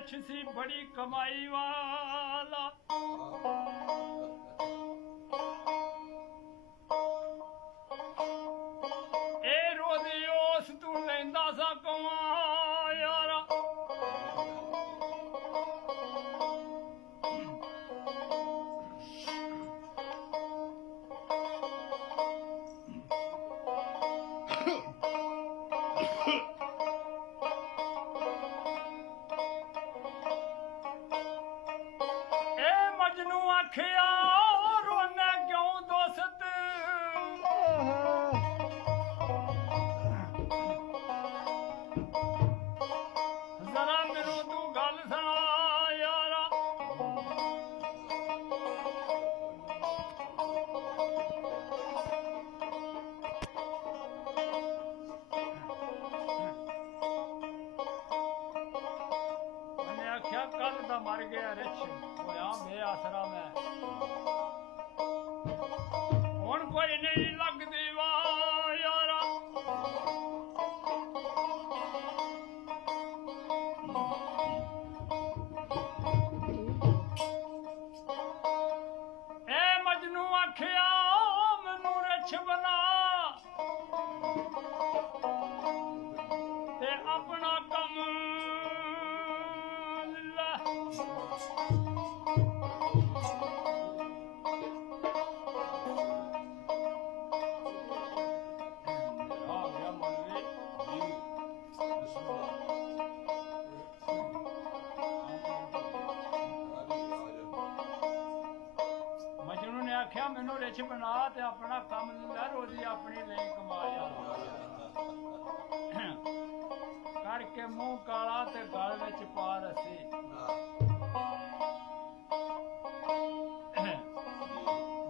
रिछ सी बड़ी कमाई वाला ए रोदी ओस तू लेंदा सा कमा यारा आखिया रोने क्यों दोस्त जरा मेनू तू गल सुना यारा मैंने आख्या कल दा मर गया रिछ होया बेआसरा मैं हुण कोई नहीं लगदी वाह यारा ए मजनू आखिया मैनू रिछ बना ते अपना कम ला मजनू ने आख्या मैनू रिछ बना ते अपना कम लै रोजी अपनी ले कमा करके मुंह काला ते गल विच पा रसी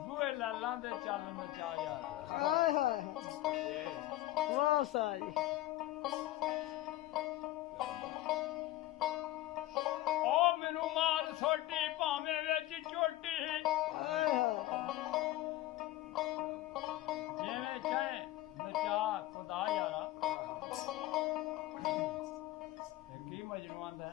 बूहे लालां दे चल मचा यार हाय हाय वाह साई ओ मैनू मार छोटी भावे विच चोटी जिवें चाहे नचा खुदा यारा की मजनू आंदा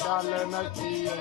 चल नचिए